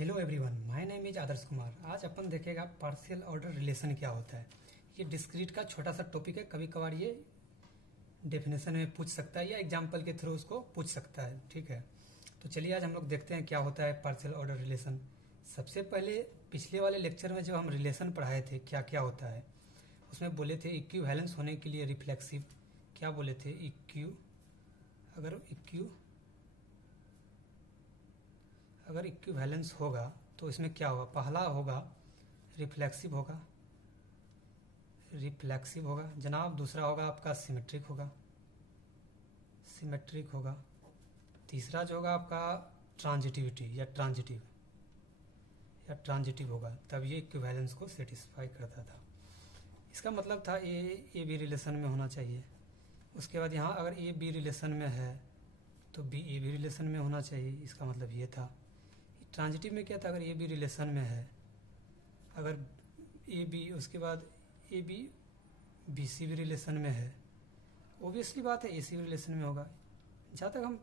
Hello everyone, my name is Adarsh Kumar. आज अपन देखेगा पार्शियल ऑर्डर रिलेशन क्या होता है। ये डिस्क्रीट का छोटा सा टॉपिक है, कभी कभार ये डेफिनेशन में पूछ सकता है या एग्जांपल के थ्रू उसको पूछ सकता है। ठीक है, तो चलिए आज हम लोग देखते हैं क्या होता है पार्शियल ऑर्डर रिलेशन। सबसे पहले पिछले वाले लेक्चर में जब हम रिलेशन पढ़ाए थे क्या क्या होता है, उसमें बोले थे इक्विवेलेंस होने के लिए रिफ्लेक्सिव, क्या बोले थे, अगर इक्विवेलेंस होगा तो इसमें क्या होगा, पहला होगा रिफ्लेक्सिव होगा जनाब, दूसरा होगा आपका सिमेट्रिक होगा, तीसरा जो होगा आपका ट्रांजिटिव होगा। तब ये इक्विवेलेंस को सेटिस्फाई करता था। इसका मतलब था ए बी रिलेशन में होना चाहिए। उसके बाद यहाँ अगर ए बी रिलेशन में है तो बी ए बी रिलेशन में होना चाहिए, इसका मतलब ये था। ट्रांजिटिव में क्या था, अगर ए बी रिलेशन में है, अगर ए बी उसके बाद ए बी बी सी भी रिलेशन में है, ओबियसली बात है ए सी भी रिलेशन में होगा। जहाँ तक हम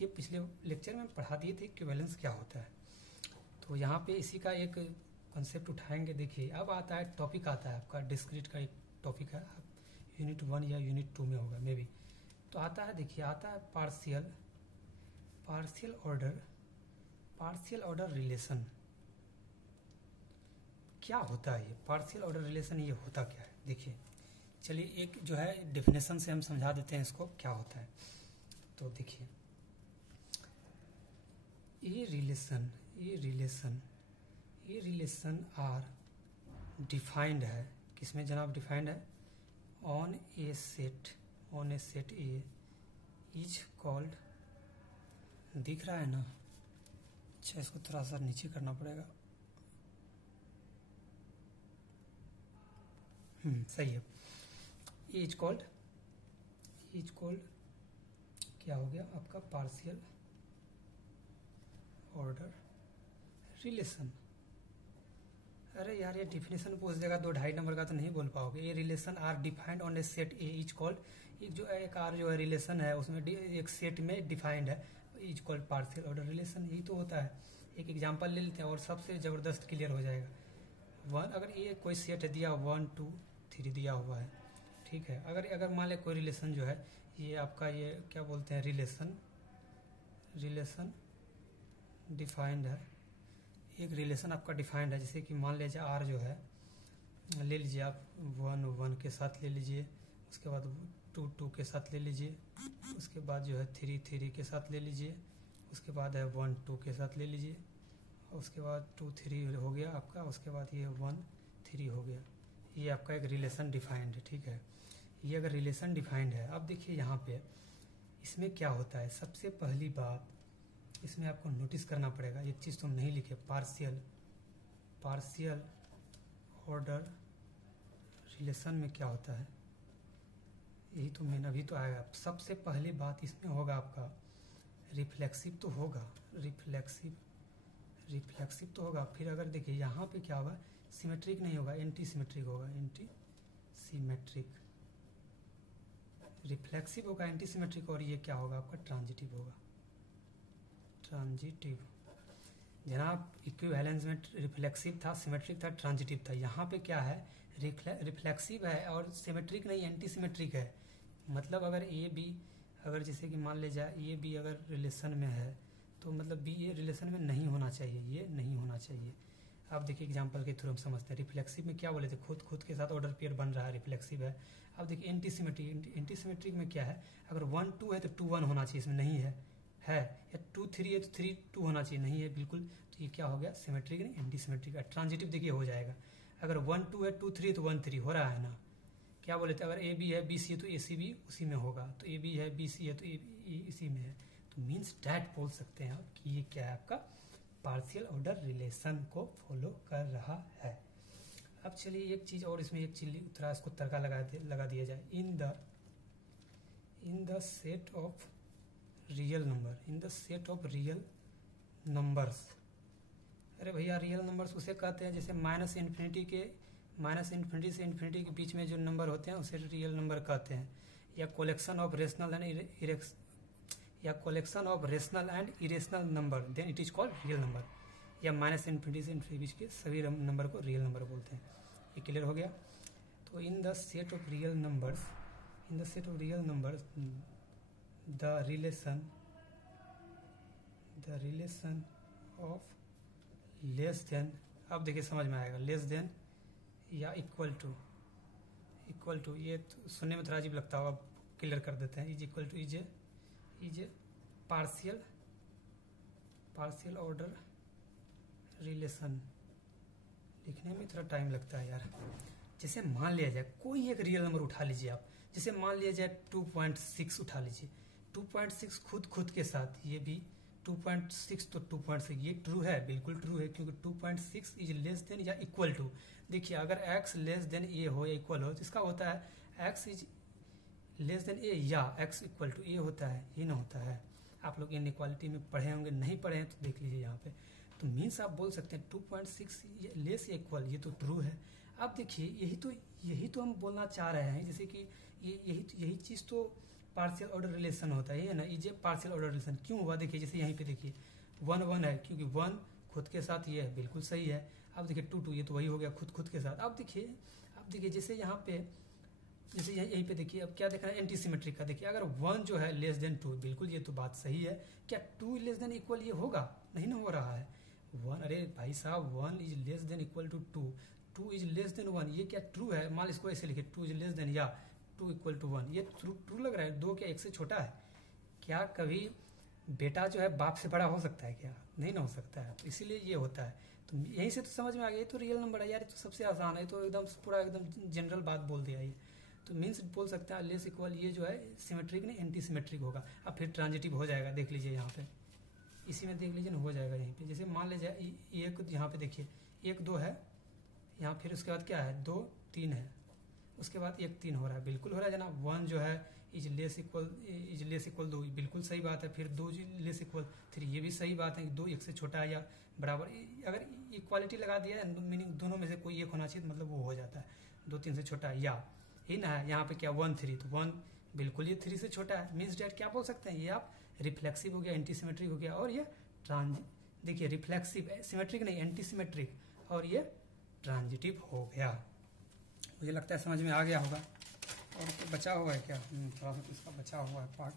ये पिछले लेक्चर में पढ़ा दिए थे इक्विवेलेंस क्या होता है, तो यहाँ पे इसी का एक कॉन्सेप्ट उठाएंगे। देखिए अब आता है टॉपिक, आता है आपका डिस्क्रीट का एक टॉपिक है, यूनिट 1 या यूनिट 2 में होगा मे बी। तो आता है, देखिए आता है पार्शियल ऑर्डर रिलेशन। क्या होता है ये पार्शियल ऑर्डर रिलेशन, ये होता क्या है। देखिए चलिए एक जो है डेफिनेशन से हम समझा देते हैं इसको क्या होता है। तो देखिए ये रिलेशन आर डिफाइंड है, किसमें जनाब डिफाइंड है, on a set A is called, दिख रहा है ना, अच्छा इसको थोड़ा सा नीचे करना पड़ेगा, सही है। इज कॉल्ड क्या हो गया आपका पार्शियल ऑर्डर रिलेशन। अरे यार ये डिफिनेशन पूछ देगा 2-2.5 नंबर का तो नहीं बोल पाओगे। ये relation R defined on a set A is called, एक जो एक आर जो है रिलेशन है उसमें एक सेट में डिफाइंड है, is called partial order relation. यही तो होता है। एक एग्जांपल ले लेते हैं और सबसे जबरदस्त क्लियर हो जाएगा। अगर ये कोई सेट है दिया 1 2 3 दिया हुआ है, ठीक है। अगर मान ले कोई रिलेशन जो है ये आपका ये क्या बोलते हैं रिलेशन डिफाइंड है, एक रिलेशन आपका डिफाइंड है, जैसे कि मान लीजिए आर जो है ले लीजिए आप 1 1 के साथ ले लीजिए, उसके बाद 2 2 के साथ ले लीजिए, उसके बाद जो है 3 3 के साथ ले लीजिए, उसके बाद है 1 2 के साथ ले लीजिए, उसके बाद 2 3 हो गया आपका, उसके बाद ये 1 3 हो गया। ये आपका एक रिलेशन डिफाइंड है, ठीक है। ये अगर रिलेशन डिफाइंड है, अब देखिए यहाँ पे इसमें क्या होता है। सबसे पहली बात इसमें आपको नोटिस करना पड़ेगा, एक चीज़ तुम नहीं लिखे, पार्शियल ऑर्डर रिलेशन में क्या होता है, यही तो मेन अभी तो आएगा। सबसे पहली बात इसमें होगा आपका रिफ्लेक्सिव तो होगा, रिफ्लेक्सिव तो होगा। फिर अगर देखिए यहाँ पे क्या होगा, सिमेट्रिक नहीं होगा, एंटी सिमेट्रिक होगा, रिफ्लेक्सिव होगा, एंटी सिमेट्रिक, और ये क्या होगा आपका ट्रांजिटिव होगा, जनाब इक्विवेलेंस में रिफ्लेक्सिव था, सिमेट्रिक था, ट्रांजिटिव था। यहाँ पे क्या है, रिफ्लेक्सिव है और सिमेट्रिक नहीं, एंटी सिमेट्रिक है। मतलब अगर ए बी, अगर जैसे कि मान ले जाए ए बी अगर रिलेशन में है तो मतलब बी ये रिलेशन में नहीं होना चाहिए, ये नहीं होना चाहिए। अब देखिए एग्जांपल के थ्रू हम समझते हैं। रिफ्लेक्सिव में क्या बोले थे, खुद के साथ ऑर्डर पेयर बन रहा है, रिफ्लेक्सिव है। अब देखिए एंटी सिमेट्रिक में क्या है, अगर 1 2 है तो 2 1 होना चाहिए, इसमें नहीं है, या 2 3 है तो 3 2 होना चाहिए, नहीं है बिल्कुल। तो ये क्या हो गया, सिमेट्रिक नहीं एंटी सिमेट्रिक। ट्रांजिटिव देखिए हो जाएगा, अगर 1 2 है 2 3 है तो 1 3 हो रहा है ना। क्या बोले थे, अगर ए बी है बी सी है तो ए सी भी उसी में होगा, तो ए बी है बी सी है तो ए इसी में है। तो मीन्स डैट बोल सकते हैं आप कि ये क्या है, आपका पार्शियल ऑर्डर रिलेशन को फॉलो कर रहा है। अब चलिए एक चीज और, इसमें एक चीज थोड़ा इसको तड़का लगा दिया जाए। In the set of real numbers, अरे भैया रियल नंबर्स उसे कहते हैं जैसे माइनस इन्फिनिटी से इन्फिनिटी के बीच में जो नंबर होते हैं उसे रियल नंबर कहते हैं, या collection of rational and irrational number, then it is called real number. या माइनस इन्फिनिटी से इन्फिनिटी बीच के सभी नंबर को रियल नंबर बोलते हैं। ये क्लियर हो गया। तो in the set of real numbers the relation of less than, अब देखिए समझ में आएगा, लेस देन या इक्वल टू, ये तो सुनने में थोड़ा अजीब लगता होगा, क्लियर कर देते हैं। Is equal to is a partial order relation. लिखने में थोड़ा टाइम लगता है यार। जैसे मान लिया जाए कोई एक रियल नंबर उठा लीजिए आप, जैसे मान लिया जाए 2.6 उठा लीजिए। 2.6 खुद के साथ, ये भी 2.6 तो 2.6 ये ट्रू है, बिल्कुल ट्रू है, क्योंकि 2.6 इज लेस देन या इक्वल टू। देखिए अगर x लेस देन ए हो या इक्वल हो तो इसका होता है x इज लेस देन ए या x इक्वल टू ए होता है, ये ना होता है। आप लोग इनइक्वालिटी में पढ़े होंगे, नहीं पढ़े हैं तो देख लीजिए यहाँ पे। तो मीन्स आप बोल सकते हैं 2.6 लेस या इक्वल, ये तो ट्रू है। अब देखिए यही तो हम बोलना चाह रहे हैं, जैसे कि यही चीज़ तो पार्शियल ऑर्डर रिलेशन होता है ना। ये पार्शियल ऑर्डर रिलेशन क्यों हुआ, देखिए जैसे यहीं पे देखिए 1 है, क्योंकि 1 खुद के साथ ये है, बिल्कुल सही है। अब देखिए 2 ये तो वही हो गया खुद के साथ। अब देखिए जैसे यहाँ पे, जैसे यहीं पे देखिए, अब क्या देखना है एंटीसिमेट्रिक का। देखिए अगर 1 जो है लेस देन 2, बिल्कुल ये तो बात सही है। क्या 2 लेस देन इक्वल ये होगा, नहीं ना हो रहा है। 1, अरे भाई साहब 1 is less than equal to 2 is less than 1, ये क्या ट्रू है। मान इसको ऐसे लिखे 2 इज लेस देन या 2 इक्वल टू 1, ये ट्रू लग रहा है। 2 क्या 1 से छोटा है। क्या कभी बेटा जो है बाप से बड़ा हो सकता है क्या, नहीं ना हो सकता है। तो इसीलिए ये होता है। तो यहीं से तो समझ में आ गया, ये तो रियल नंबर है यार, ये तो सबसे आसान है, तो एकदम पूरा एकदम जनरल बात बोल दिया ये। तो मीन्स बोल सकते हैं लेस इक्वल, ये जो है सिमेट्रिक नहीं एंटी सिमेट्रिक होगा। अब फिर ट्रांजिटिव हो जाएगा, देख लीजिए यहाँ पे, इसी में देख लीजिए ना, हो जाएगा यहीं पे। जैसे मान लीजिए एक, यहाँ पे देखिए 1 2 है यहाँ, फिर उसके बाद क्या है 2 3 है, उसके बाद 1 3 हो रहा है, बिल्कुल हो रहा है जनाब। 1 जो है इज लेस इक्वल 2, बिल्कुल सही बात है। फिर 2 लेस इक्वल 3, ये भी सही बात है कि 2 1 से छोटा है या बराबर। अगर इक्वालिटी लगा दिया है, मीनिंग दोनों में से कोई एक होना चाहिए, मतलब वो हो जाता है। 2 3 से छोटा है या ही ना है। यहाँ पे क्या 1 3, तो 1 बिल्कुल ये 3 से छोटा है। मीन्स डैट क्या बोल सकते हैं, ये आप रिफ्लेक्सिव हो गया, एंटी सिमेट्रिक हो गया, और ये देखिए रिफ्लेक्सिव, सिमेट्रिक नहीं एंटी सिमेट्रिक, और ये ट्रांजिटिव हो गया। मुझे लगता है समझ में आ गया होगा। और तो बचा हुआ है क्या, थोड़ा सा इसका बचा हुआ है पार्ट।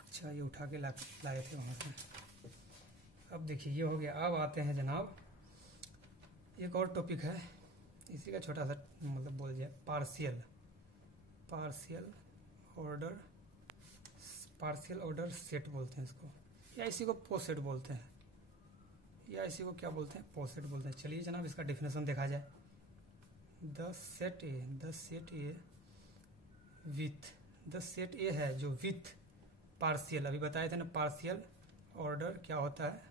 अच्छा ये उठा के लाए थे वहाँ से। अब देखिए ये हो गया। अब आते हैं जनाब एक और टॉपिक है, इसी का छोटा सा मतलब बोल जाए, पार्शियल ऑर्डर सेट बोलते हैं इसको, या इसी को पोसेट बोलते हैं, या इसी को क्या बोलते हैं, पोसेट बोलते हैं। चलिए जनाब इसका डेफिनेशन देखा जाए। द सेट ए है जो विथ पार्शियल, अभी बताए थे ना पार्शियल ऑर्डर क्या होता है,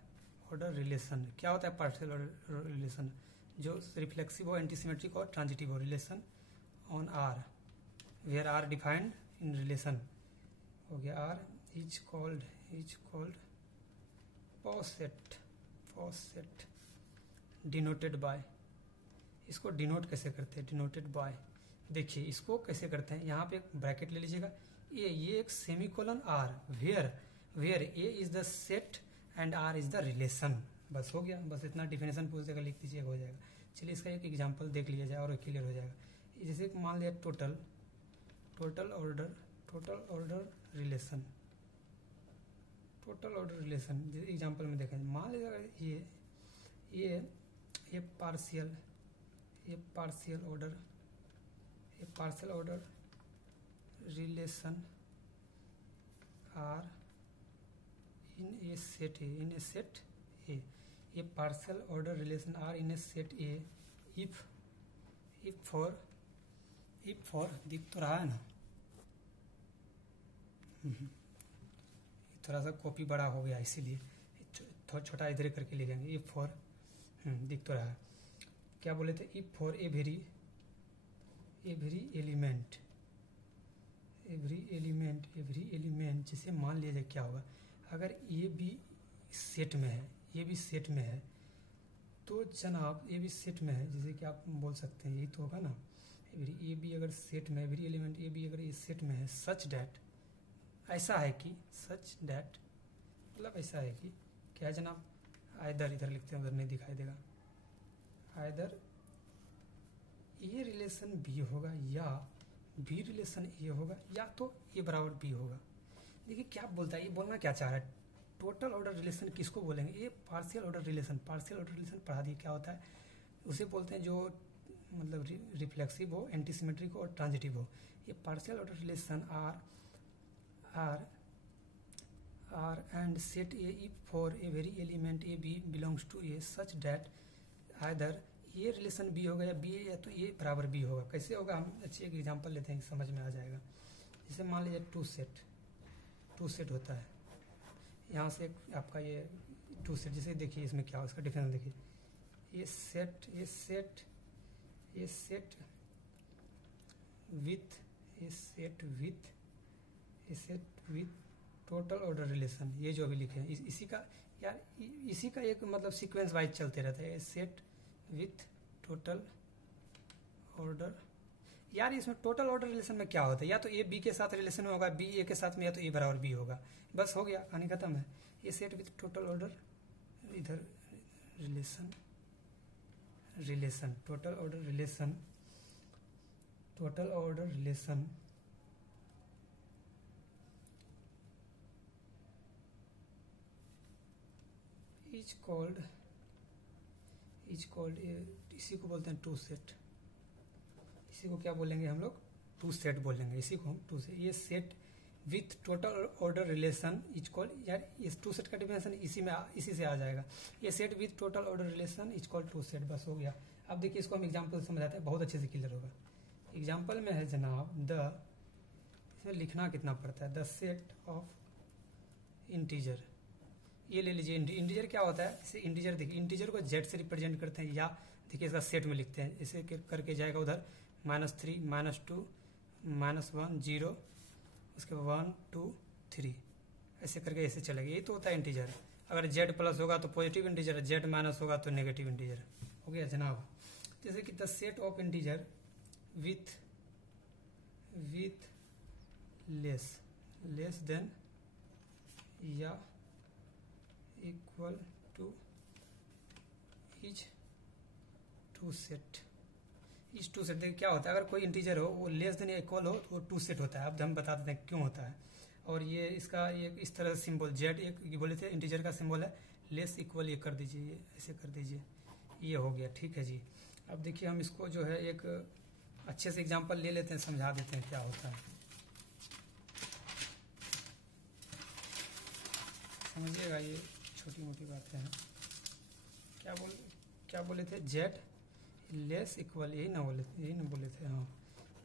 ऑर्डर रिलेशन क्या होता है, पार्शियल ऑर्डर रिलेशन जो रिफ्लेक्सिव हो, एंटीसिमेट्रिक और ट्रांजिटिव हो, relation on R where R defined in relation हो गया। R is called poset denoted by. इसको डिनोट कैसे करते हैं, डिनोटेड बाय। देखिए इसको कैसे करते हैं, यहाँ पे एक ब्रैकेट ले लीजिएगा, ये एक semicolon R where A is the set and R is the relation. बस हो गया, बस इतना डिफिनेशन पूछ देगा, लिख दीजिएगा, हो जाएगा। चलिए इसका एक एग्जांपल देख लिया जाए और क्लियर हो जाएगा। जैसे मान लिया टोटल ऑर्डर रिलेशन, एग्जांपल में देखें, मान लीजिए ये partial order relation R in a set A, ये partial order relation R in a set A if for दिख तो रहा है ना, थोड़ा सा कॉपी बड़ा हो गया इसीलिए थोड़ा छोटा इधर करके लिखेंगे। इफ फॉर दिख तो रहा है, क्या बोले थे, इफ फॉर एवरी एलिमेंट, जैसे मान लिया जाए क्या होगा, अगर ये भी सेट में है, तो जनाब ये भी सेट में है, जैसे कि आप बोल सकते हैं यही तो होगा ना, ये भी अगर सेट में, एवरी एलिमेंट ये भी अगर ये सेट में है, सच डैट ऐसा है कि मतलब ऐसा है कि क्या है जनाब, आइदर इधर लिखते हैं, उधर नहीं दिखाई देगा, आइदर ए रिलेशन बी होगा या बी रिलेशन ए होगा या तो ए बराबर बी होगा। देखिए क्या बोलता है, ये बोलना क्या चाह रहा है, टोटल ऑर्डर रिलेशन किसको बोलेंगे, ये partial order relation, partial order relation पढ़ा दिए क्या होता है, उसे बोलते हैं जो मतलब रिफ्लेक्सिव हो, एंटीसिमेट्रिक हो और ट्रांजिटिव हो। ये partial order relation R and set A if for every element A B belongs to A such that either A relation B होगा या बी या तो ए बराबर बी होगा। कैसे होगा, हम अच्छी एक एग्जांपल लेते हैं, समझ में आ जाएगा। जैसे मान लीजिए टू सेट होता है, यहाँ से आपका ये टू सेट, जैसे देखिए इसमें क्या हो, इसका डिफरेंस देखिए, ये set with total order relation, ये जो अभी लिखे हैं इसी का एक मतलब सीक्वेंस वाइज चलते रहता है, सेट विथ टोटल ऑर्डर। यार इसमें टोटल ऑर्डर रिलेशन में क्या होता है, या तो ए बी के साथ रिलेशन में होगा, बी ए के साथ में, या तो ए बराबर बी होगा, बस हो गया, कहानी खत्म है। ये सेट विथ टोटल ऑर्डर, इधर relation total order relation is called इसी को बोलते हैं टू सेट। इसी को क्या बोलेंगे हम लोग, टू सेट बोलेंगे, इसी को हम टू सेट। ये set with total order relation is called, यार इस टू सेट का डिफिनेशन इसी से आ जाएगा। ये set with total order relation is called toset, बस हो गया। अब देखिए इसको हम एग्जाम्पल से समझाते हैं, बहुत अच्छे से क्लियर होगा। एग्जाम्पल में है जनाब इसमें लिखना कितना पड़ता है, द सेट ऑफ इंटीजर, ये ले लीजिए। इंटीजर क्या होता है, इसे इंटीजर देखिए, इंटीजर को जेड से रिप्रेजेंट करते हैं, या देखिए इसका सेट में लिखते हैं, इसे करके जाएगा उधर -3 -2 -1 0, उसके 1 2 3 ऐसे करके ऐसे चलेगा। ये तो होता है इंटीजर। अगर जेड प्लस होगा तो पॉजिटिव इंटीजर, जेड माइनस होगा तो नेगेटिव इंटीजर, हो गया जनाब। जैसे कि the set of integer with less than या equal to is to set. इस टू सेट देखिए क्या होता है, अगर कोई इंटीजर हो वो लेस देन या इक्वल हो तो वो टू सेट होता है। अब हम बता देते हैं क्यों होता है। और ये इसका ये इस तरह से सिंबल जेड, एक बोले थे इंटीजर का सिंबल है, लेस इक्वल ये कर दीजिए, ये ऐसे कर दीजिए, ये हो गया, ठीक है जी। अब देखिए हम इसको जो है एक अच्छे से एग्जांपल ले लेते हैं, समझा देते हैं क्या होता है, समझिएगा। ये छोटी मोटी बातें हैं। क्या बोले थे, जेड लेस इक्वल, यही ना बोले थे हाँ।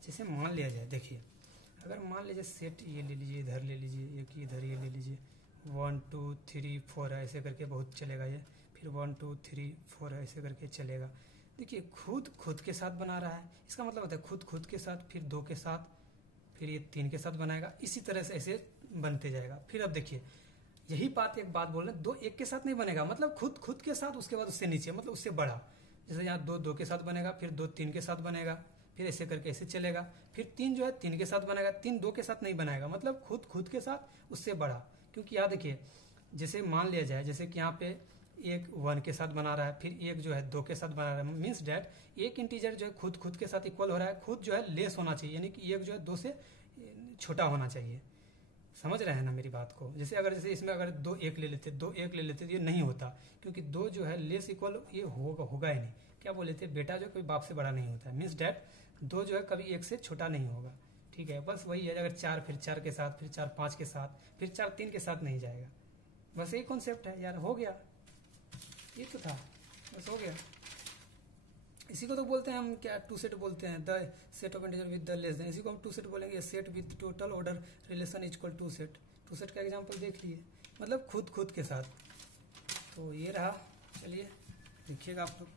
जैसे मान लिया जाए, देखिए अगर मान लीजिए सेट ये ले लीजिए, इधर ले लीजिए, एक इधर ये ले लीजिए, 1 2 3 4 है, ऐसे करके बहुत चलेगा ये, फिर 1 2 3 4 है, ऐसे करके चलेगा। देखिए खुद के साथ बना रहा है, इसका मतलब होता है खुद के साथ, फिर 2 के साथ, फिर ये 3 के साथ बनाएगा, इसी तरह से ऐसे बनते जाएगा। फिर अब देखिए यही बात एक बात बोल रहे हैं, 2 एक के साथ नहीं बनेगा, मतलब खुद के साथ, उसके बाद उससे नीचे, मतलब उससे बड़ा। जैसे यहाँ 2 के साथ बनेगा, फिर 2 3 के साथ बनेगा, फिर ऐसे करके ऐसे चलेगा, फिर 3 जो है 3 के साथ बनेगा, 3 2 के साथ नहीं बनाएगा, मतलब खुद के साथ उससे बड़ा। क्योंकि यहाँ देखिए जैसे मान लिया जाए, जैसे कि यहाँ पे एक 1 के साथ बना रहा है, फिर एक जो है 2 के साथ बना रहा है, मीन्स डैट एक इंटीजर जो है खुद के साथ इक्वल हो रहा है, खुद जो है लेस होना चाहिए, यानी कि एक जो है 2 से छोटा होना चाहिए। समझ रहे हैं ना मेरी बात को। जैसे इसमें अगर 2 1 ले लेते, 2 1 ले लेते तो ये नहीं होता, क्योंकि 2 जो है लेस इक्वल ये होगा ही नहीं। क्या बोले थे, बेटा जो कोई बाप से बड़ा नहीं होता है, मीन्स डैट 2 जो है कभी 1 से छोटा नहीं होगा, ठीक है। बस वही है, अगर 4 फिर 4 के साथ, फिर 4 5 के साथ, फिर 4 3 के साथ नहीं जाएगा। बस यही कॉन्सेप्ट है यार, हो गया, ये तो था, बस हो गया। इसी को तो बोलते हैं हम क्या, टू सेट बोलते हैं, the set of integer with the less than, इसी को हम टू सेट बोलेंगे। Set with total order relation is equal to set. Toset का एग्जांपल देख लिए, मतलब खुद के साथ। तो ये रहा, चलिए देखिएगा आप लोग।